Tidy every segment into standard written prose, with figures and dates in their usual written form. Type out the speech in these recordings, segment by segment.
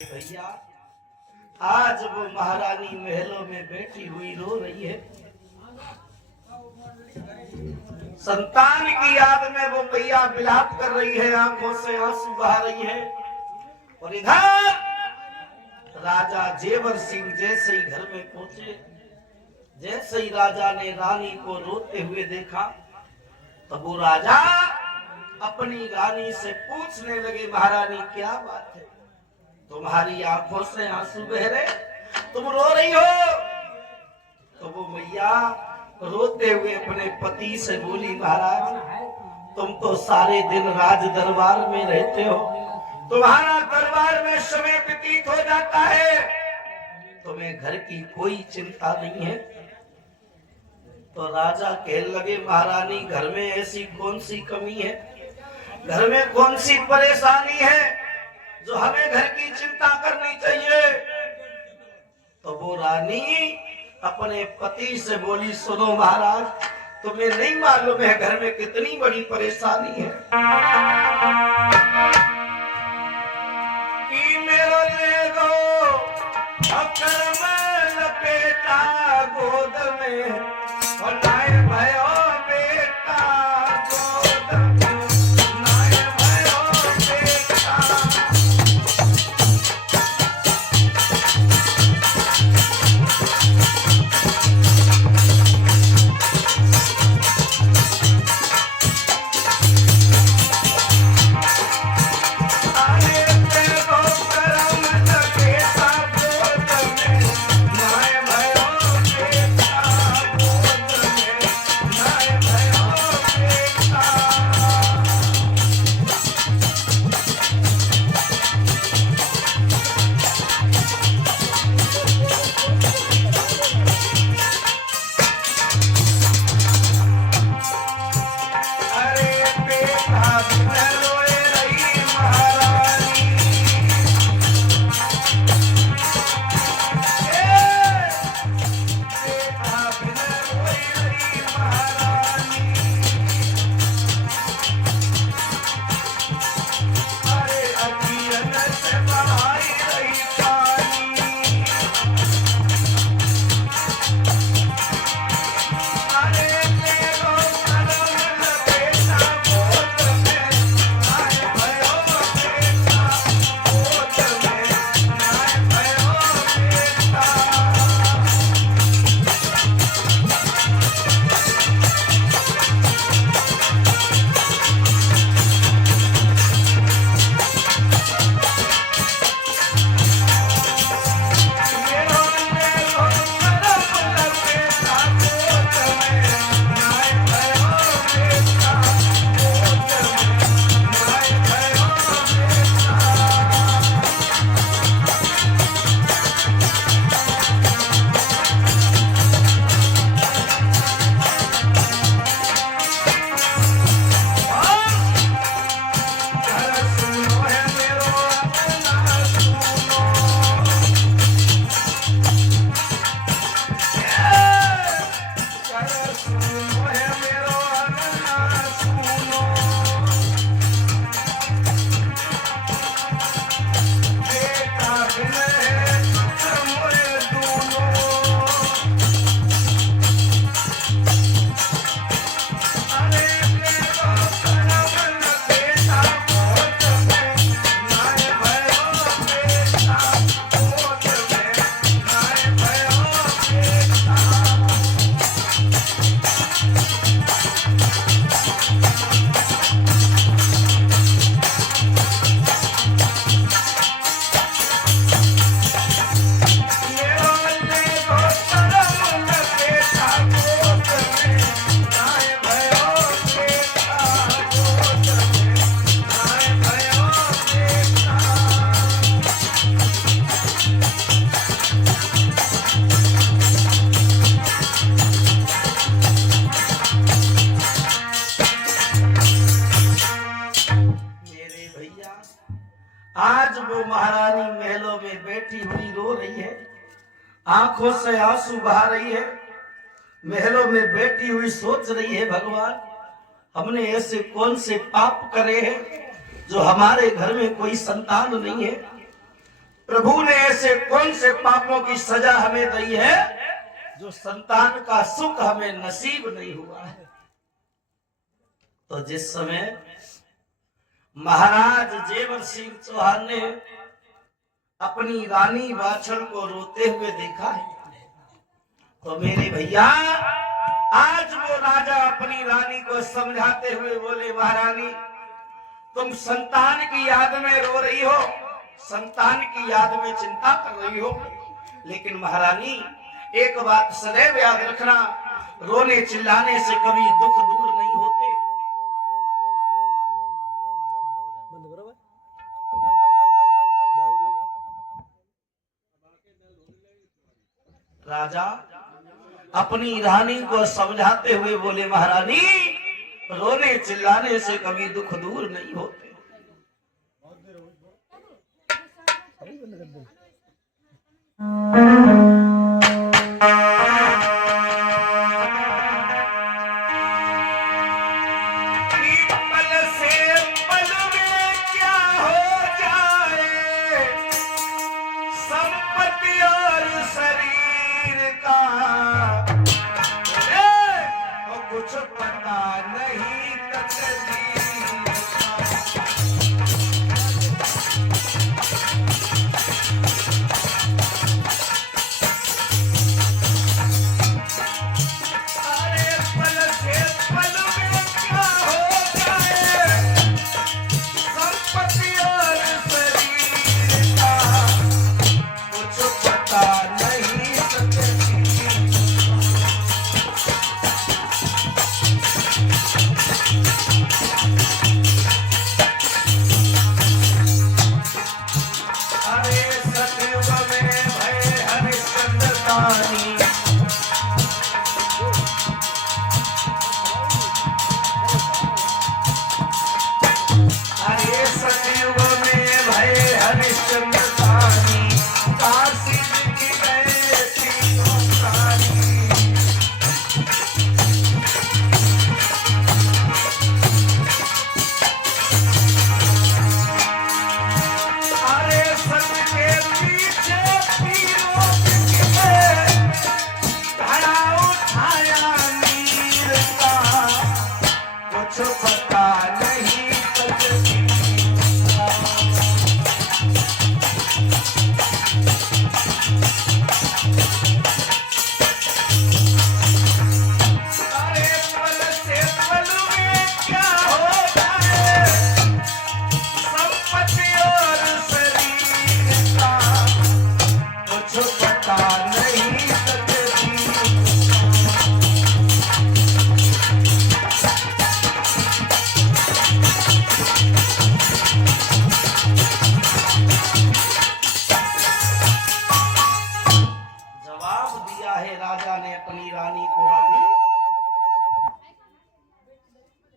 भैया आज वो महारानी महलों में बैठी हुई रो रही है। संतान की याद में वो मैया विलाप कर रही है, आंखों से आंसू बहा रही है। और इधर राजा जेवर सिंह जैसे ही घर में पहुंचे, जैसे ही राजा ने रानी को रोते हुए देखा, तब वो राजा अपनी रानी से पूछने लगे, महारानी क्या बात है, तुम्हारी आंखों से आंसू बह रहे, तुम रो रही हो? तो वो मैया रोते हुए अपने पति से बोली, महाराज तुम तो सारे दिन राज दरबार में रहते हो, तुम्हारा दरबार में समय व्यतीत हो जाता है, तुम्हें घर की कोई चिंता नहीं है। तो राजा कहने लगे, महारानी घर में ऐसी कौन सी कमी है, घर में कौन सी परेशानी है जो हमें घर की चिंता करनी चाहिए? तो वो रानी अपने पति से बोली, सुनो महाराज, तुम्हें नहीं मालूम है घर में कितनी बड़ी परेशानी है कि मेरो ले गो अकर में लपेटा गोद में, और नाय भयो बेटा गोद में, नाय भयो बेटा। आज वो महारानी महलों में बैठी हुई रो रही है, आंखों से आंसू बहा रही है, महलों में बैठी हुई सोच रही है, भगवान हमने ऐसे कौन से पाप करे हैं जो हमारे घर में कोई संतान नहीं है। प्रभु ने ऐसे कौन से पापों की सजा हमें दी है जो संतान का सुख हमें नसीब नहीं हुआ है। तो जिस समय महाराज जेवर सिंह चौहान ने अपनी रानी बाछड़ को रोते हुए देखा है, तो मेरे भैया आज वो राजा अपनी रानी को समझाते हुए बोले, महारानी तुम संतान की याद में रो रही हो, संतान की याद में चिंता कर रही हो, लेकिन महारानी एक बात सदैव याद रखना, रोने चिल्लाने से कभी दुख दूर नहीं होते। राजा अपनी रानी को समझाते हुए बोले, महारानी रोने चिल्लाने से कभी दुख दूर नहीं होते।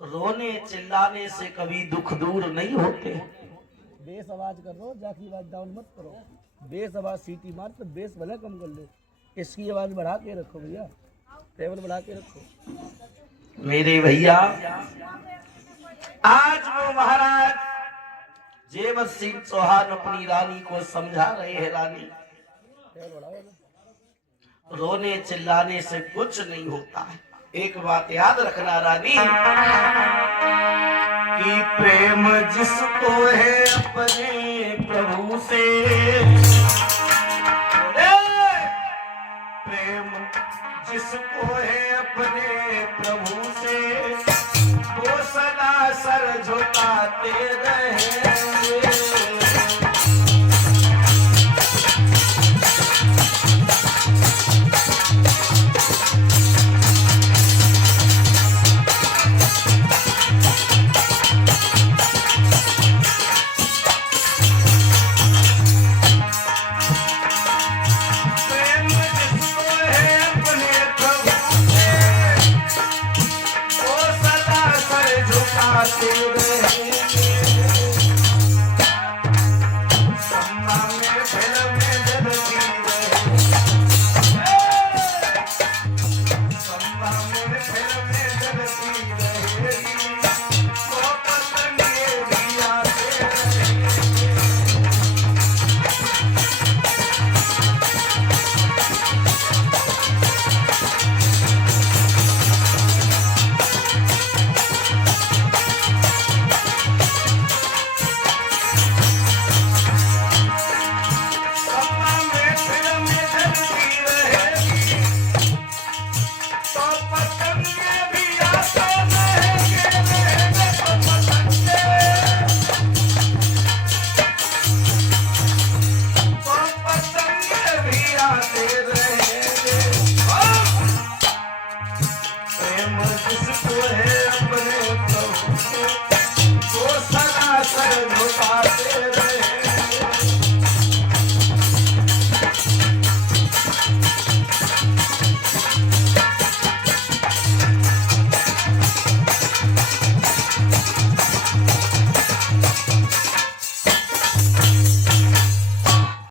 रोने चिल्लाने से कभी दुख दूर नहीं होते। बेस आवाज कर लो, जाकी आवाज डाउन मत करो। बेस आवाज सीटी मार तो बेस भले कम कर ले, इसकी आवाज बढ़ा के रखो भैया, टेबल बढ़ा के रखो। मेरे भैया आज वो महाराज जेवर सिंह चौहान अपनी रानी को समझा रहे हैं, रानी रोने चिल्लाने से कुछ नहीं होता है। एक बात याद रखना रानी, कि प्रेम जिसको है अपने प्रभु से